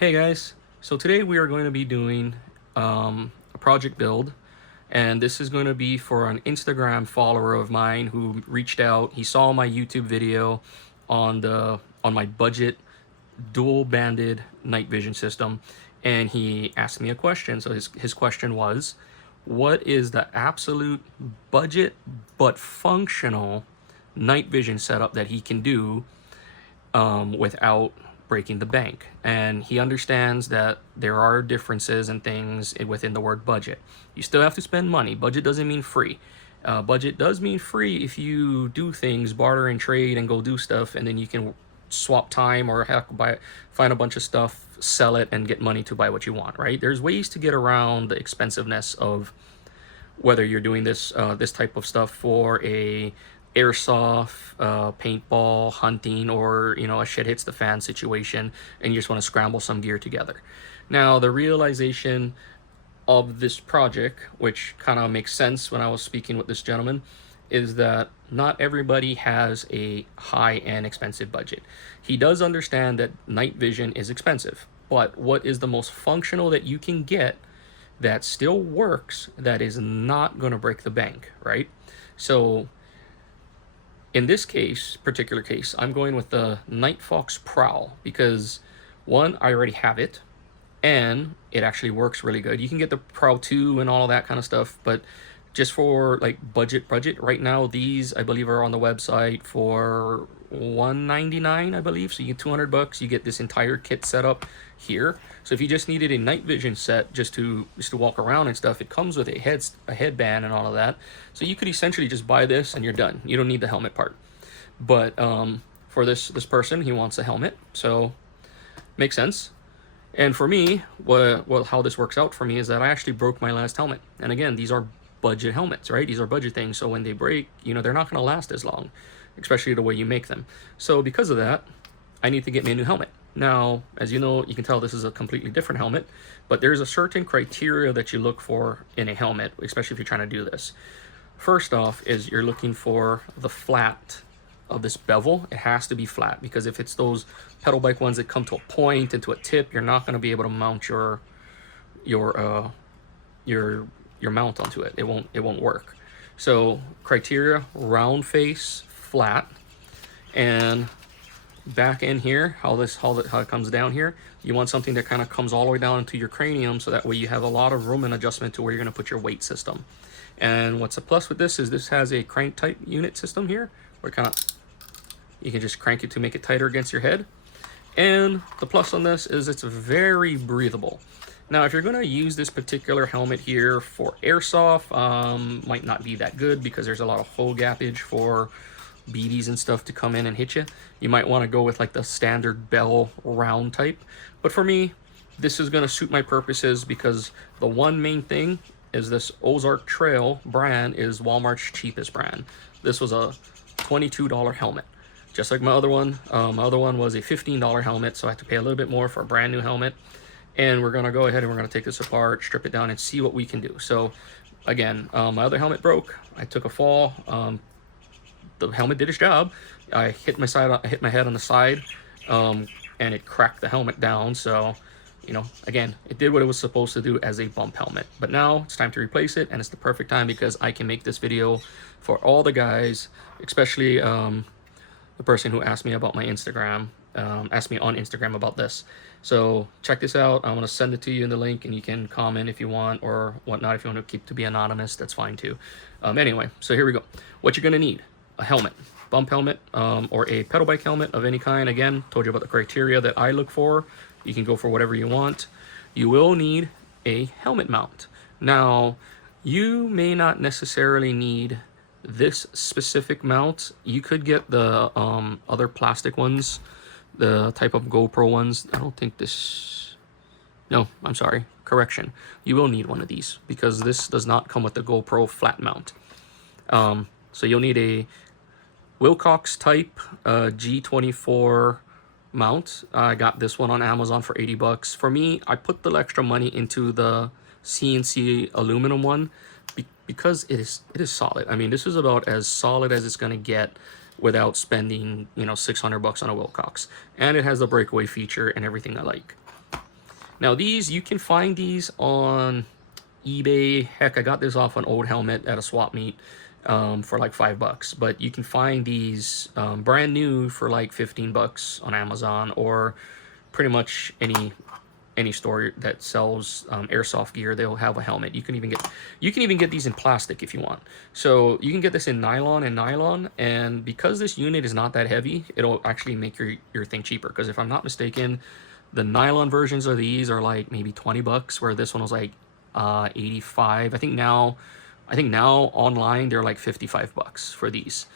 Hey guys, so today we are going to be doing a project build, and this is going to be for an Instagram follower of mine who reached out. He saw my YouTube video on my budget dual banded night vision system, and he asked me a question. So his question was, what is the absolute budget but functional night vision setup that he can do without breaking the bank? And he understands that there are differences and things within the word budget. You still have to spend money. Budget doesn't mean free. Budget does mean free if you do things, barter and trade, and go do stuff, and then you can swap time or heck, find a bunch of stuff, sell it, and get money to buy what you want. Right? There's ways to get around the expensiveness of whether you're doing this type of stuff for a airsoft, paintball, hunting, or a shit hits the fan situation, and you just want to scramble some gear together. Now, the realization of this project, which kind of makes sense when I was speaking with this gentleman, is that not everybody has a high and expensive budget. He does understand that night vision is expensive, but what is the most functional that you can get that still works, that is not going to break the bank, right? So in this particular case, I'm going with the Night Fox Prowl because one, I already have it, and it actually works really good. You can get the Prowl 2 and all of that kind of stuff, but just for like budget right now, these I believe are on the website for $199, I believe. So you get $200, you get this entire kit set up here. So if you just needed a night vision set just to walk around and stuff, it comes with a headband and all of that. So you could essentially just buy this and you're done. You don't need the helmet part. But for this person, he wants a helmet, so makes sense. And for me, well, how this works out for me is that I actually broke my last helmet. And again, these are budget helmets, right? These are budget things. So when they break, they're not going to last as long, especially the way you make them. So because of that, I need to get me a new helmet. Now, as you know, you can tell this is a completely different helmet, but there's a certain criteria that you look for in a helmet, especially if you're trying to do this. First off is you're looking for the flat of this bevel. It has to be flat, because if it's those pedal bike ones that come to a point and to a tip, you're not going to be able to mount your mount onto it. It won't work. So criteria: round face, flat. And back in here, how it comes down here, you want something that kind of comes all the way down into your cranium, so that way you have a lot of room and adjustment to where you're going to put your weight system. And what's a plus with this is this has a crank type unit system here, where you can just crank it to make it tighter against your head. And the plus on this is it's very breathable. Now, if you're going to use this particular helmet here for airsoft, might not be that good, because there's a lot of hole gappage for BBs and stuff to come in and hit you. You might want to go with like the standard Bell round type. But for me, this is going to suit my purposes, because the one main thing is this Ozark Trail brand is Walmart's cheapest brand. This was a $22 helmet. Just like my other one. My other one was a $15 helmet, so I had to pay a little bit more for a brand new helmet. And we're going to go ahead and we're going to take this apart, strip it down, and see what we can do. So again, my other helmet broke. I took a fall. The helmet did its job. I hit my head on the side, and it cracked the helmet down. So, again, it did what it was supposed to do as a bump helmet. But now it's time to replace it, and it's the perfect time, because I can make this video for all the guys, especially the person who asked me about my Instagram, asked me on Instagram about this. So check this out. I'm going to send it to you in the link, and you can comment if you want or whatnot. If you want to keep to be anonymous, that's fine too. Anyway, so here we go. What you're going to need: a helmet, bump helmet, or a pedal bike helmet of any kind. Again, told you about the criteria that I look for. You can go for whatever you want. You will need a helmet mount. Now, you may not necessarily need this specific mount. You could get the other plastic ones, the type of GoPro ones. I don't think this... No, I'm sorry. Correction. You will need one of these, because this does not come with the GoPro flat mount. So you'll need a Wilcox type G24 mount. I got this one on Amazon for $80. For me, I put the extra money into the CNC aluminum one because it is solid. I mean, this is about as solid as it's going to get without spending $600 on a Wilcox, and it has the breakaway feature and everything I like. Now these, you can find these on eBay. Heck, I got this off an old helmet at a swap meet for like $5. But you can find these brand new for like $15 on Amazon, or pretty much any store that sells airsoft gear. They'll have a helmet. You can even get these in plastic if you want. So you can get this in nylon, and because this unit is not that heavy, it'll actually make your thing cheaper. Because if I'm not mistaken, the nylon versions of these are like maybe $20, where this one was like 85. I think now online they're like $55 for these.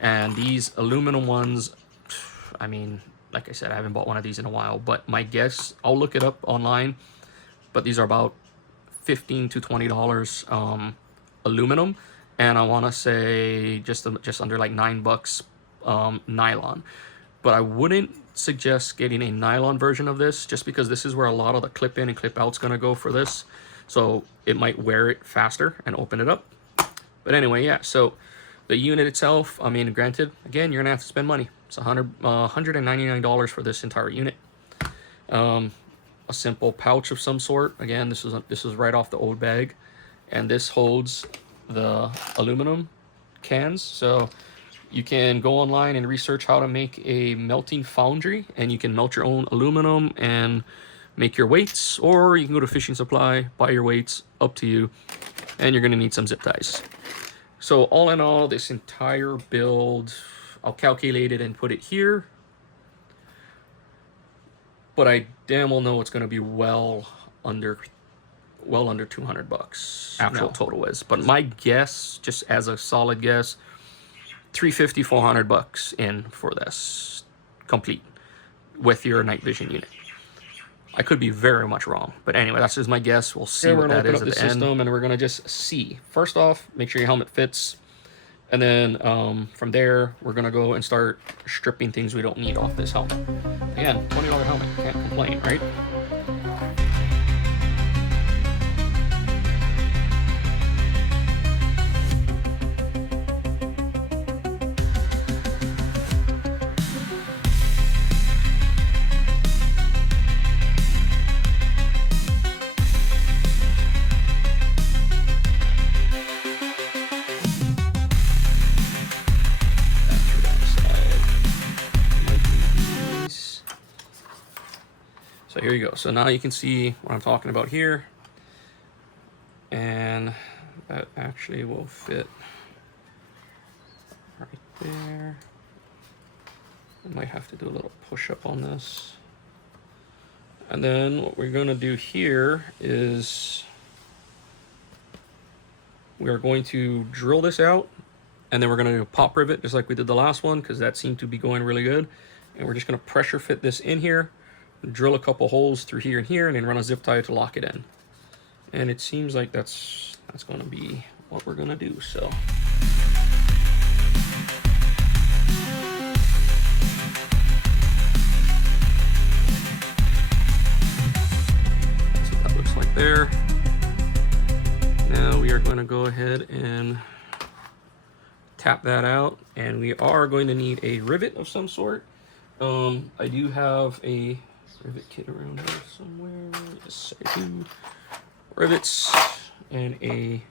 And these aluminum ones, I mean, like I said, I haven't bought one of these in a while, but my guess, I'll look it up online, but these are about $15 to $20 aluminum, and I want to say just under like $9 nylon. But I wouldn't suggest getting a nylon version of this, just because this is where a lot of the clip in and clip out's gonna go for this, so it might wear it faster and open it up. But anyway, yeah, so the unit itself, I mean, granted, again, you're gonna have to spend money. It's $199 for this entire unit. A simple pouch of some sort. Again, this is right off the old bag, and this holds the aluminum cans. So you can go online and research how to make a melting foundry, and you can melt your own aluminum and make your weights, or you can go to Fishing Supply, buy your weights, up to you, and you're gonna need some zip ties. So all in all, this entire build, I'll calculate it and put it here, but I damn well know it's going to be well under $200 actual total is. But my guess, just as a solid guess, $350, $400 in for this complete with your night vision unit. I could be very much wrong, but anyway, that's just my guess. We'll see what that is at the system, and we're gonna just see. First off, make sure your helmet fits, and then from there, we're gonna go and start stripping things we don't need off this helmet. Again, $20 helmet, can't complain, right? So here you go. So now you can see what I'm talking about here, and that actually will fit right there. I might have to do a little push-up on this. And then what we're going to do here is we are going to drill this out, and then we're going to do a pop rivet just like we did the last one, because that seemed to be going really good. And we're just going to pressure fit this in here, drill a couple holes through here, and then run a zip tie to lock it in. And it seems like that's going to be what we're going to do. So that's what that looks like there. Now we are going to go ahead and tap that out, and we are going to need a rivet of some sort. I do have a rivet kit around here somewhere. Yes, I do. Rivets and a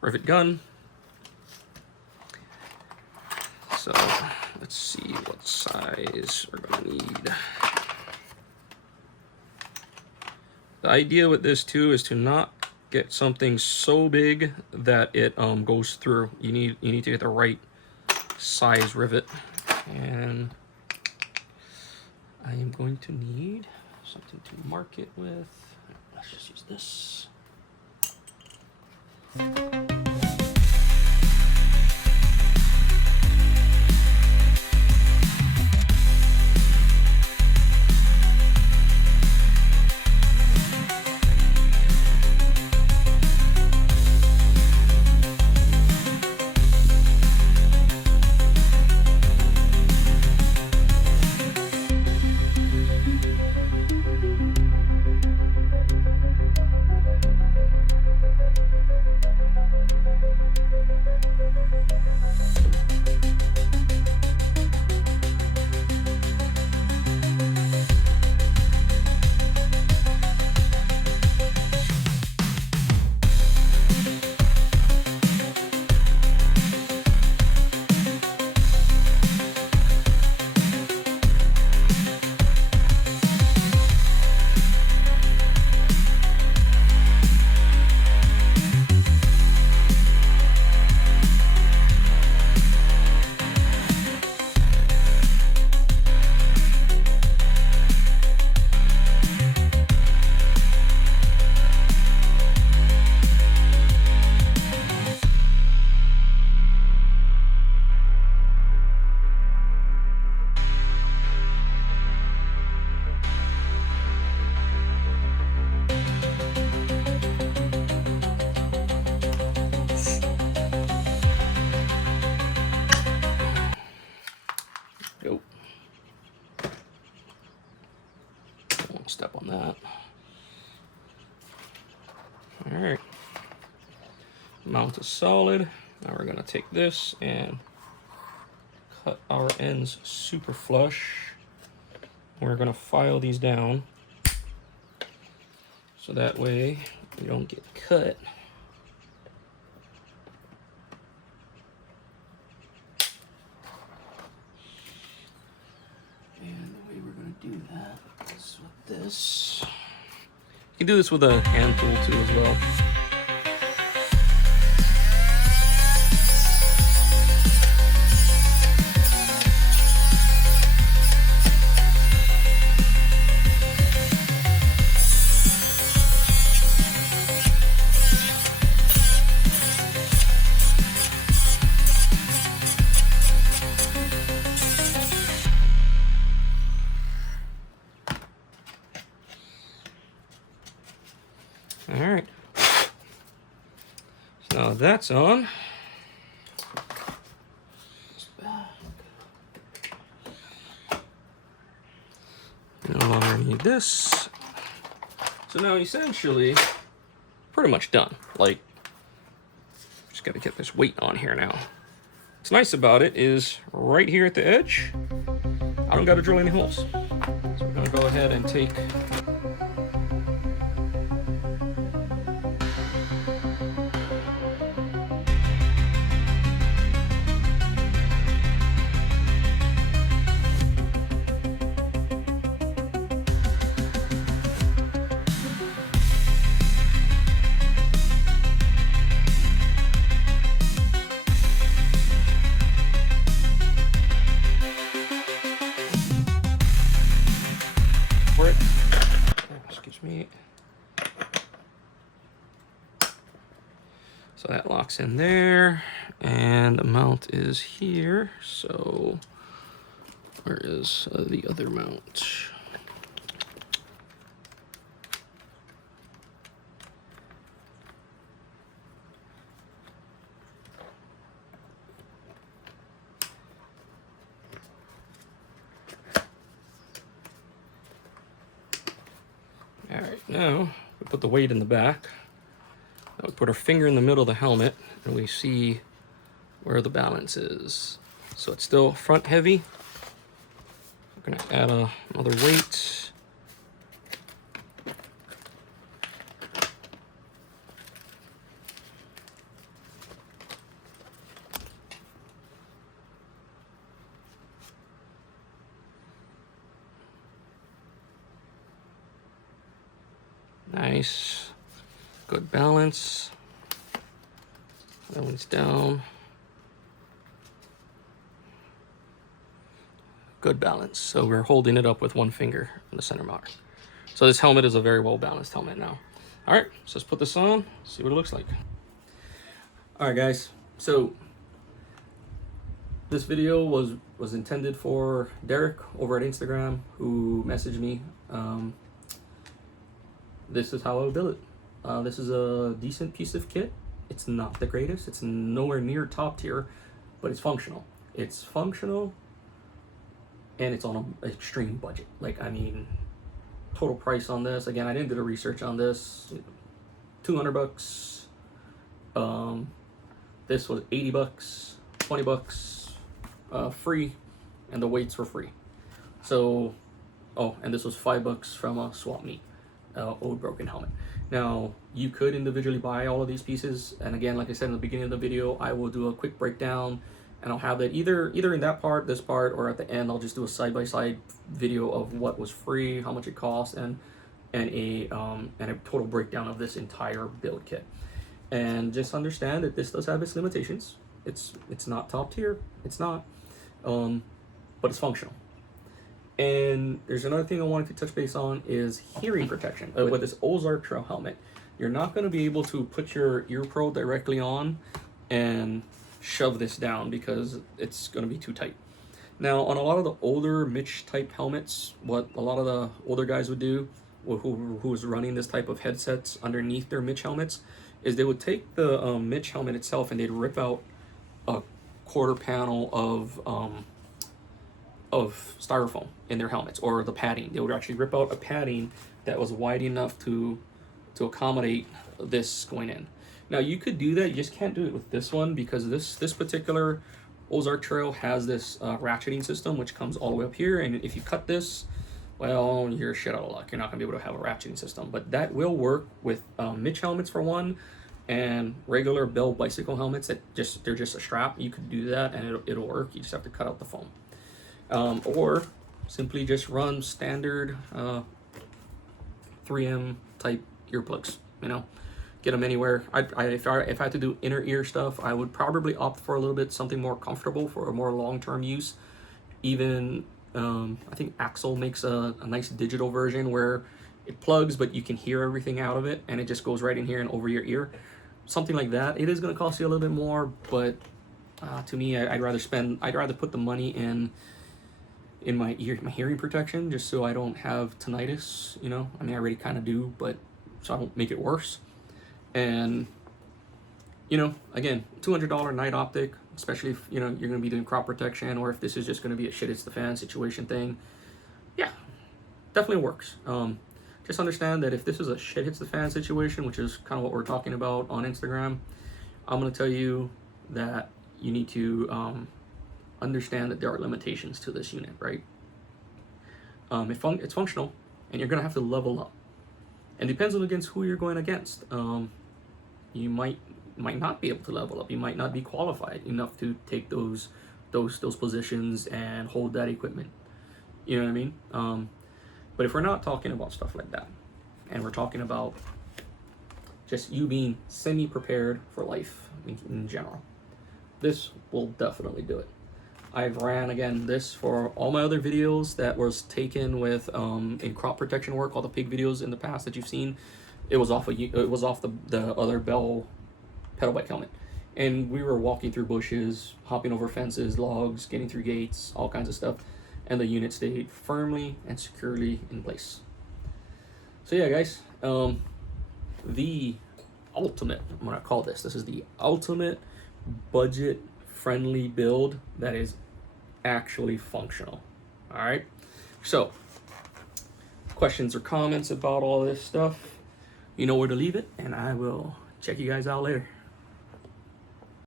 rivet gun. So let's see what size we're gonna need. The idea with this too is to not get something so big that it goes through. You need to get the right size rivet, and I am going to need something to mark it with. Let's just use this. step on that. All right, mount is solid. Now we're gonna take this and cut our ends super flush. We're gonna file these down so that way you don't get cut. And the way we're gonna do that is with this. You can do this with a hand tool too as well. All right, so now that's on. No longer need this. So now essentially, pretty much done. Like, just gotta get this weight on here now. What's nice about it is right here at the edge, I don't gotta drill any holes. So we're gonna go ahead and take it. Excuse me. So that locks in there, and the mount is here. So where is the other mount? All right, now we put the weight in the back. Now we put our finger in the middle of the helmet and we see where the balance is. So it's still front heavy. We're gonna add another weight. Nice, good balance. That one's down. Good balance. So we're holding it up with one finger in the center mark. So this helmet is a very well balanced helmet now. All right, so let's put this on, see what it looks like. All right, guys. So this video was intended for Derek over at Instagram, who messaged me. This is how I would build it. This is a decent piece of kit. It's not the greatest. It's nowhere near top tier, but it's functional. It's functional, and it's on an extreme budget. Like, I mean, total price on this, again, I didn't do the research on this, 200 bucks. This was 80 bucks, 20 bucks, free, and the weights were free. So, oh, and this was 5 bucks from a swap meet. Old broken helmet. Now, you could individually buy all of these pieces, and again, like I said in the beginning of the video, I will do a quick breakdown, and I'll have that either in that part, this part, or at the end. I'll just do a side-by-side video of what was free, how much it cost, and a total breakdown of this entire build kit. And just understand that this does have its limitations. It's not top tier. It's not, but it's functional. And there's another thing I wanted to touch base on is hearing protection. With this Ozark Trail helmet, you're not going to be able to put your ear pro directly on and shove this down because it's going to be too tight. Now, on a lot of the older Mitch type helmets, what a lot of the older guys would do, who was running this type of headsets underneath their Mitch helmets, is they would take the Mitch helmet itself and they'd rip out a quarter panel of of styrofoam in their helmets, or the padding. They would actually rip out a padding that was wide enough to accommodate this going in. Now you could do that, you just can't do it with this one, because this particular Ozark Trail has this ratcheting system which comes all the way up here, and if you cut this, well, you're shit out of luck. You're not gonna be able to have a ratcheting system. But that will work with Mitch helmets for one, and regular Bell bicycle helmets that they're just a strap. You could do that and it'll work. You just have to cut out the foam, or simply just run standard 3M type earplugs. You know, get them anywhere. If I had to do inner ear stuff, I would probably opt for a little bit something more comfortable for a more long-term use. Even I think Axel makes a nice digital version where it plugs, but you can hear everything out of it, and it just goes right in here and over your ear. Something like that. It is going to cost you a little bit more, but to me, I'd rather put the money in my hearing protection, just so I don't have tinnitus. You know, I mean, I already kind of do, but so I don't make it worse. And you know, again, $200 night optic, especially if you know you're going to be doing crop protection, or if this is just going to be a shit hits the fan situation thing. Yeah, definitely works. Just understand that if this is a shit hits the fan situation, which is kind of what we're talking about on Instagram, I'm going to tell you that you need to understand that there are limitations to this unit, right? It's functional, and you're going to have to level up. And depends on against who you're going against. You might not be able to level up. You might not be qualified enough to take those positions and hold that equipment. You know what I mean? But if we're not talking about stuff like that, and we're talking about just you being semi-prepared for life in general, this will definitely do it. I've ran, again, this for all my other videos that was taken with in crop protection work, all the pig videos in the past that you've seen. It was off the other Bell pedal bike helmet, and we were walking through bushes, hopping over fences, logs, getting through gates, all kinds of stuff, and the unit stayed firmly and securely in place. So yeah, guys, the ultimate, I'm gonna call this is the ultimate budget friendly build that is actually functional. All right, so questions or comments about all this stuff, you know where to leave it, and I will check you guys out later.